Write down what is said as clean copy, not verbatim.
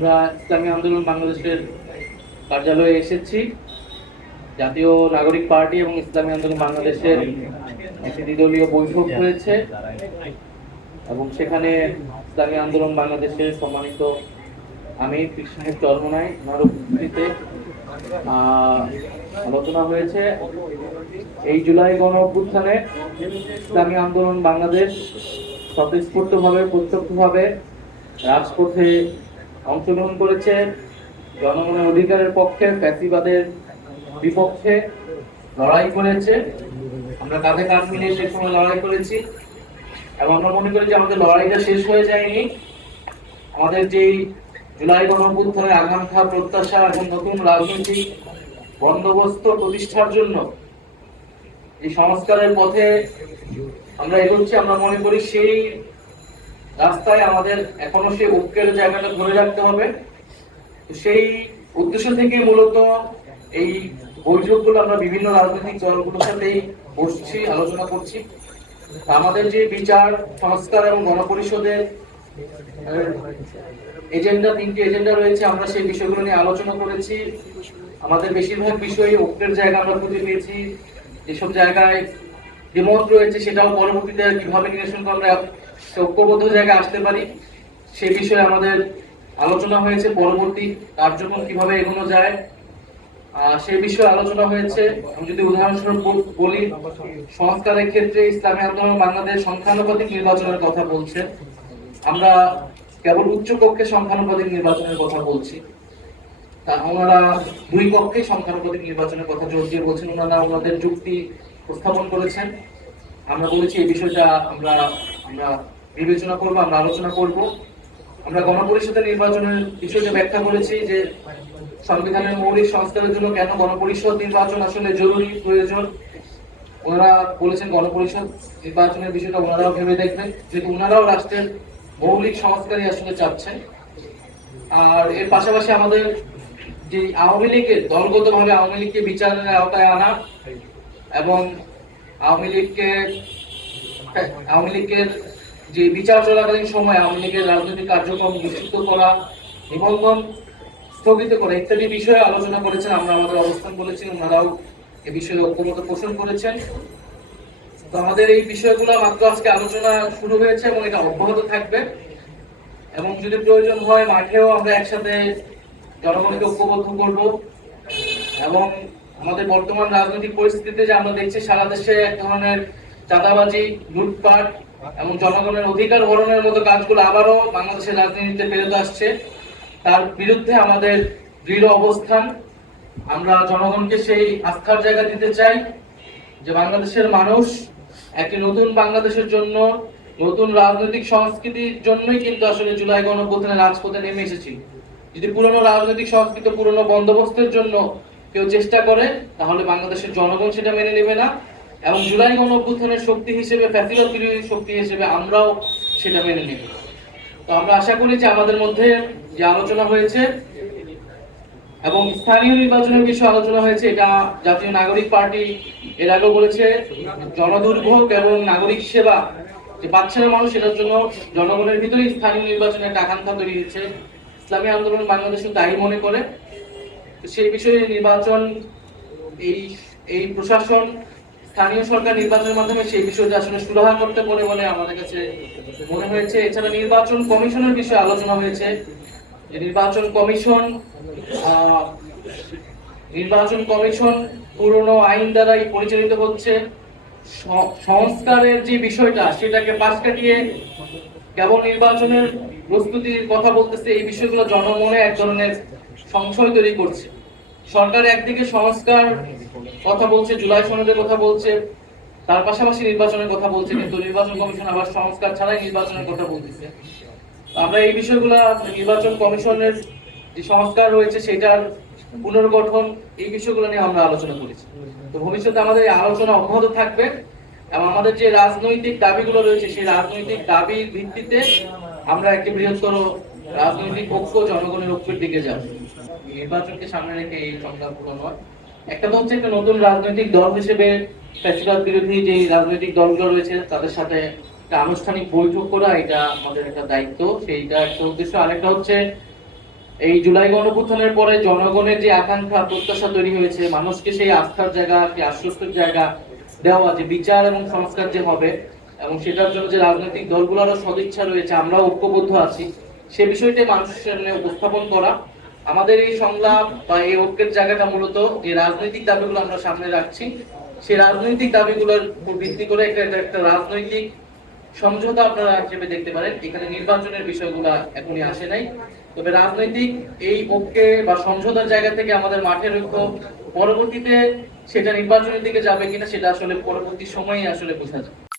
আমরা ইসলামী আন্দোলন বাংলাদেশের কার্যালয়ে এসেছি। জাতীয় নাগরিক পার্টি এবং ইসলামী আন্দোলন বাংলাদেশের একটি দ্বিদলীয় বৈঠক হয়েছে এবং সেখানে ইসলামী আন্দোলন বাংলাদেশের সম্মানিত আমির পীর সাহেব চরমনাই ওনার উপস্থিতিতে আলোচনা হয়েছে। এই জুলাই গণ অভ্যুত্থানে ইসলামী আন্দোলন বাংলাদেশ স্বতঃস্ফূর্তভাবে প্রত্যক্ষভাবে রাজপথে অংশগ্রহণ করেছে, জনগণের অধিকারের পক্ষে, ফ্যাসিবাদের বিপক্ষে লড়াই করেছে। আমরা কাঁধে কাঁধ মিলিয়ে সে সময় লড়াই করেছি এবং আমরা মনে করি যে আমাদের লড়াইটা শেষ হয়ে যায়নি। আমাদের যেই জুলাই গণ অভ্যুত্থানের আকাঙ্ক্ষা, প্রত্যাশা এবং নতুন রাজনৈতিক বন্দোবস্ত প্রতিষ্ঠার জন্য এই সংস্কারের পথে আমরা এগোচ্ছি। আমরা মনে করি সেই রাস্তায় আমাদের এখনো সেই ঐক্যের জায়গাটা ধরে রাখতে হবে। সেই উদ্দেশ্য থেকে মূলত এই বৈঠকগুলো আমরা বিভিন্ন রাজনৈতিক দলগুলোর সাথেই বসছি, আলোচনা করছি। আমাদের যে বিচার, সংস্কার এবং গণপরিষদের এজেন্ডা, তিনটি এজেন্ডা রয়েছে, আমরা সেই বিষয়গুলো নিয়ে আলোচনা করেছি। আমাদের বেশিরভাগ বিষয়ে ঐক্যের জায়গা আমরা খুঁজে পেয়েছি। যেসব জায়গায় দ্বিমত রয়েছে সেটাও পরবর্তীতে কিভাবে নিরসন করে আমরা ঐক্যবদ্ধ জায়গায় আসতে পারি সেই বিষয়ে আমাদের আলোচনা হয়েছে। পরবর্তী কার্যক্রম কিভাবে এগোনো যায় সেই বিষয়ে আলোচনা হয়েছে। আমি যদি উদাহরণস্বরূপ বলি, সংস্কারের ক্ষেত্রে ইসলামী আন্দোলন বাংলাদেশ সংখ্যানুপাতিক নির্বাচনের কথা বলছে। আমরা কেবল উচ্চ কক্ষে সংখ্যানুপাতিক নির্বাচনের কথা বলছি। ওনারা দুই কক্ষে সংখ্যানুপাতিক নির্বাচনের কথা জোর দিয়ে বলছেন। ওনারা ওনাদের যুক্তি উপস্থাপন করেছেন। আমরা বলেছি এই বিষয়টা আমরা বিবেচনা করব, আমরা আলোচনা করব। আমরা গণপরিষদের নির্বাচনের বিষয়টা ব্যাখ্যা করেছি যে সংবিধানের মৌলিক সংস্কারের জন্য কেন গণপরিষদ নির্বাচন আসলে জরুরি, প্রয়োজন। ওনারা বলেছেন গণপরিষদ নির্বাচনের বিষয়টা ওনারাও ভেবে দেখবেন, যেহেতু ওনারাও রাষ্ট্রের মৌলিক সংস্কারই আসলে চাচ্ছেন। আর এর পাশাপাশি আমাদের যে আওয়ামী লীগের দলগতভাবে আওয়ামী লীগকে বিচারের আওতায় আনা এবং আওয়ামী লীগের যে বিচার চলাকালীন সময় আওয়ামী লীগের রাজনৈতিক কার্যক্রম নিষিদ্ধ করা, নিবন্ধন স্থগিত করা ইত্যাদি বিষয়ে আলোচনা করেছেন। আমরা আমাদের অবস্থান বলেছি, ওনারাও এ বিষয়ে ঐক্যমত পোষণ করেছেন। তো আমাদের এই বিষয়গুলো মাত্র আজকে আলোচনা শুরু হয়েছে এবং এটা অব্যাহত থাকবে এবং যদি প্রয়োজন হয় মাঠেও আমরা একসাথে জনগণকে ঐক্যবদ্ধ করব। এবং আমাদের বর্তমান রাজনৈতিক পরিস্থিতিতে যে আমরা দেখছি সারা দেশে এক ধরনের চাঁদাবাজি, লুটপাট এবং জনগণের অধিকার হরণের মতো কাজগুলো আবারও বাংলাদেশের রাজনীতিতে ফেরত আসছে, তার বিরুদ্ধে আমাদের দৃঢ় অবস্থান। আমরা জনগণকে সেই আস্থার জায়গা দিতে চাই যে বাংলাদেশের মানুষ একটি নতুন বাংলাদেশের জন্য, নতুন রাজনৈতিক সংস্কৃতির জন্যই কিন্তু আসলে জুলাই গণ অভ্যুত্থানে রাজপথে নেমে এসেছি। যদি পুরনো রাজনৈতিক সংস্কৃতি, পুরনো বন্দোবস্তের জন্য কেউ চেষ্টা করে তাহলে বাংলাদেশের জনগণ সেটা মেনে নেবে না এবং জুলাই গণ অভ্যুত্থানের শক্তি হিসেবে, ফ্যাসিবাদ বিরোধী শক্তি হিসেবে আমরাও সেটা মেনে নেব। তো আমরা আশা করি যে আমাদের মধ্যে যে আলোচনা হয়েছে এবং স্থানীয় নির্বাচনের বিষয়ে আলোচনা হয়েছে, এটা জাতীয় নাগরিক পার্টি এর আগেও বলেছে, জনদুর্ভোগ এবং নাগরিক সেবা যে পাচ্ছে না মানুষ, সেটার জন্য জনগণের ভিতরে স্থানীয় নির্বাচনের একটা আকাঙ্ক্ষা তৈরি হয়েছে। ইসলামী আন্দোলন বাংলাদেশ তাই মনে করে। সেই বিষয়ে নির্বাচন, এই প্রশাসন, স্থানীয় সরকার নির্বাচনের মাধ্যমে সেই বিষয়টা আসলে সুরাহা করতে পারে বলে আমাদের কাছে মনে হয়েছে। এছাড়া নির্বাচন কমিশনের বিষয়ে আলোচনা হয়েছে যে নির্বাচন কমিশন পুরনো আইন দ্বারাই পরিচালিত হচ্ছে। সংস্কারের যে বিষয়টা সেটাকে পাশ কাটিয়ে কেবল নির্বাচনের প্রস্তুতির কথা বলতেছে। এই বিষয়গুলো জনমনে এক ধরনের সংশয় তৈরি করছে। সরকার একদিকে সংস্কার কথা বলছে, জুলাই সনদের কথা বলছে, তার পাশাপাশি নির্বাচনের কথা বলছে, কিন্তু নির্বাচন কমিশন আবার সংস্কার ছাড়াই নির্বাচনের কথা বলতেছে। আমরা এই বিষয়গুলো নির্বাচন কমিশনের যে সংস্কার রয়েছে সেটার পুনর্গঠন, এই বিষয়গুলো নিয়ে আমরা আলোচনা করেছি। তো ভবিষ্যতে আমাদের এই আলোচনা অব্যাহত থাকবে এবং আমাদের যে রাজনৈতিক দাবিগুলো রয়েছে সেই রাজনৈতিক দাবির ভিত্তিতে আমরা একটি বৃহত্তর রাজনৈতিক ঐক্য, জনগণের ঐক্যের দিকে যাব। নির্বাচনকে সামনে রেখে এই সংখ্যাগুলো নয়। একটা তো হচ্ছে একটা নতুন রাজনৈতিক দল হিসেবে ফ্যাসিবাদ বিরোধী যে রাজনৈতিক দলগুলো রয়েছে তাদের সাথে একটা আনুষ্ঠানিক বৈঠক করা, এটা আমাদের একটা দায়িত্ব, সেইটা একটা উদ্দেশ্য। আরেকটা হচ্ছে এই জুলাই গণঅভ্যুত্থানের পরে জনগণের যে আকাঙ্ক্ষা প্রত্যাশা তৈরি হয়েছে, মানুষকে সেই আস্থার জায়গা, সেই আশ্বস্তের জায়গা দেওয়া, যে বিচার এবং সংস্কার যে হবে এবং সেটার জন্য যে রাজনৈতিক দলগুলোরও সদিচ্ছা রয়েছে, আমরাও ঐক্যবদ্ধ আছি, সে বিষয়টি মানুষের সামনে উপস্থাপন করা। আমাদের এই সংলাপ বা এই ঐক্যের জায়গাটা মূলত যে রাজনৈতিক দাবিগুলো আমরা সামনে রাখছি, সেই রাজনৈতিক দাবিগুলোর উপর ভিত্তি করে একটা রাজনৈতিক সমঝোতা আপনারা হিসেবে দেখতে পারেন। এখানে নির্বাচনের বিষয়গুলো এখনই আসে নাই, তবে রাজনৈতিক এই ঐক্যে বা সমঝোতার জায়গা থেকে আমাদের মাঠের ঐক্য পরবর্তীতে সেটা নির্বাচনের দিকে যাবে কিনা সেটা আসলে পরবর্তী সময়ে আসলে বোঝা যায়।